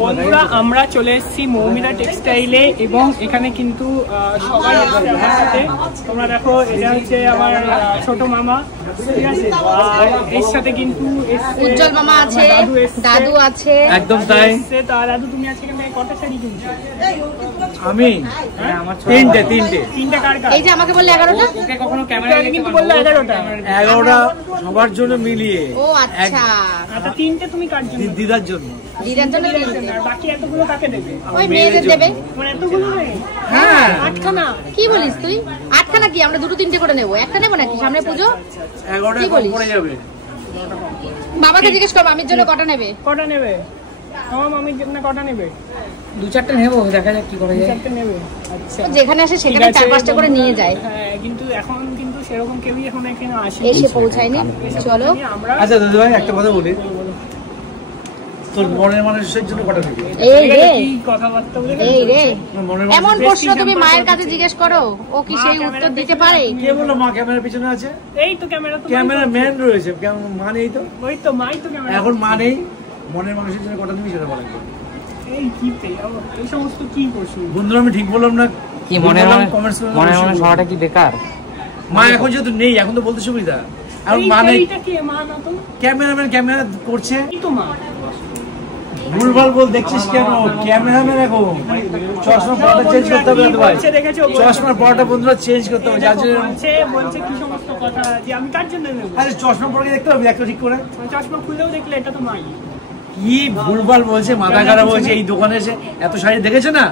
বন্ধুরা আমরা চলে এসেছি মৌমিতা টেক্সটাইলে এবং এখানে কিন্তু সবাই এসেছে আমার সাথে। তোমরা দেখো এটা হচ্ছে আমার ছোট মামা, ঠিক আছে, আর এর সাথে কিন্তু উজ্জ্বল মামা আছে, দাদু আছে। একদম তাই। তো দাদু তুমি আজকে এখানে কটা শাড়ি কিনছো? আমি তিনটে কার? এই যে আমাকে বললে 11টা, কখনো ক্যামেরা কিন্তু বললে 11টা সবার জন্য মিলিয়ে। ও আচ্ছা, আচ্ছা তিনটে তুমি কার জন্য? দিদার জন্য। দিদার জন্য, বাকি এতগুলো কাকে দেবে? ওই মেয়েদের দেবে। মানে এতগুলো নেই? হ্যাঁ 8খানা। কি বলিস তুই? 8খানা কি? আমরা দুটো তিনটে করে নেবো, একটা নেবো নাকি? সামনে পুজো, 11টা পড়ে যাবে। বাবাকে জিজ্ঞেস করবো মামির জন্য কটা নেবে। কটা নেবে? আমার মামির জন্য কটা নেবে? 2-4টা নেবো, দেখা যাক কি করা যায়। 4টে নেবে? আচ্ছা, যেখানে আসে সেখানে 4-5টা করে নিয়ে যায়। হ্যাঁ কিন্তু এখন কিন্তু সেরকম কেউই এখন এখানে আসেনি, এসে পৌঁছায়নি। চলো আচ্ছা দাদু ভাই একটা কথা বলি, তোর মনের মানুষের জন্য কটা নেবে? এই রে, কি কথাবার্তা বলে? এই রে, মনের এমন প্রশ্ন তুমি মায়ের কাছে জিজ্ঞেস করো, ও কি সেই উত্তর দিতে পারে? কে বললো মা ক্যামেরার পিছনে আছে? এই তো ক্যামেরা, তো ক্যামেরা ম্যান রয়েছে, মা নেই তো। ওই তো মাই তো ক্যামেরা। এখন মা নেই, মনের মানুষের জন্য কটা নিবি সেটা বলেন। এই কি এই সমস্ত কি করছিস বন্ধুরা? আমি ঠিক বললাম না? কি মনের মানুষ হওয়াটা কি বেকার? মা এখন যেহেতু নেই, এখন তো বলতে সুবিধা। এখন মা নেই, ক্যামেরাম্যান ক্যামেরা করছে, তো মা ভুলভাল বল দেখছিস কেন? ক্যামেরাম্যান এখন চশমা পড়াটা চেঞ্জ করতে হবে ভাই, চশমার পড়াটা বন্ধুরা চেঞ্জ করতে হবে। যার জন্য বলছে কি সমস্ত কথা যে আমি কার জন্য নেব? আরে চশমা পরে দেখতে হবে, একটা ঠিক করে চশমা খুলেও দেখলে এটা তো মাই। কি ভুলভাল বলছে, মাথা খারাপ হয়েছে। এই দোকানে এসে এত শাড়ি দেখেছে না,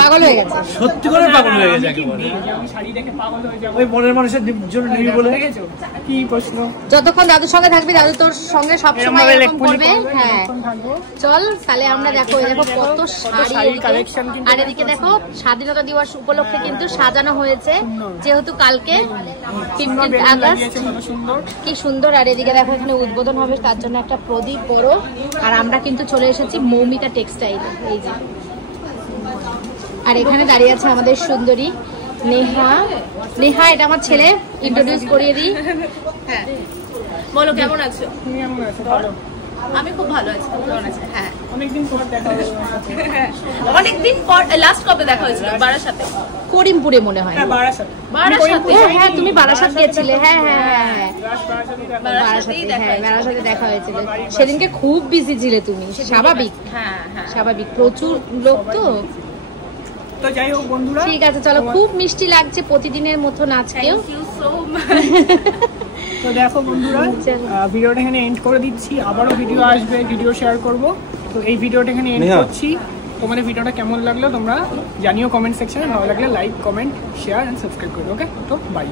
পাগল হয়ে গেছে, সত্যি করে পাগল হয়ে গেছে একেবারে। আমি শাড়ি দেখে পাগল হয়ে যাব। ওই মনের মানুষের জন্য নিবি বলে। দেখেছো কি প্রশ্ন? যতক্ষণ দাদুর সঙ্গে থাকবি, দাদু তোর সঙ্গে সবসময় এরকম করবে। হ্যাঁ চল তাহলে আমরা দেখো, দেখো কত শাড়ি কালেকশন। আর এদিকে দেখো স্বাধীনতা দিবস উপলক্ষে কিন্তু সাজানো হয়েছে, যেহেতু কালকে 15 আগস্ট। কি সুন্দর। আর এদিকে দেখো এখানে উদ্বোধন হবে, তার জন্য একটা প্রদীপ বড়। আর আমরা কিন্তু চলে এসেছি মৌমিতা টেক্সটাইল। এই যে, আর এখানে দাঁড়িয়ে আছে আমাদের সুন্দরী নেহা। নেহা এটা আমার ছেলে, ইন্ট্রোডিউস করিয়ে দিই। হ্যাঁ বলো, কেমন আছো? তুমি কেমন আছো? ভালো, আমি খুব ভালো আছি। তুমি কেমন আছো? হ্যাঁ অনেকদিন পর দেখা হলো। অনেকদিন পর। লাস্ট কবে দেখা হয়েছিল? বারাসাতে, করিমপুরে মনে হয়। হ্যাঁ বারাসাত। হ্যাঁ তুমি বারাসাত গিয়েছিলে। হ্যাঁ হ্যাঁ হ্যাঁ বারাসাতেই হ্যাঁ, বারাসাতে দেখা হয়েছিল। সেদিনকে খুব বিজি ছিলে তুমি, স্বাভাবিক। হ্যাঁ হ্যাঁ স্বাভাবিক, প্রচুর লোক তো। তো যাই হোক বন্ধুরা, ঠিক আছে চলো। খুব মিষ্টি লাগছে প্রতিদিনের মতো আজকেও। Thank you so much. তো দেখো বন্ধুরা, ভিডিওটা এখানে এন্ড করে দিচ্ছি। আবারও ভিডিও আসবে, ভিডিও শেয়ার করব। তো এই ভিডিওটা এখানে এন্ড করছি। তোমাদের ভিডিওটা কেমন লাগলো তোমরা জানিও কমেন্ট সেকশনে। ভালো লাগলে like, comment, share and subscribe করো। ওকে, তো বাই।